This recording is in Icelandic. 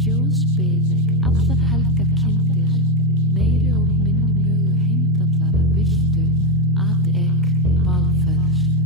Sjóðsbyðeg, allar helgar kindir, meiri og minni mögu heimdallar vildu, at ek valföður.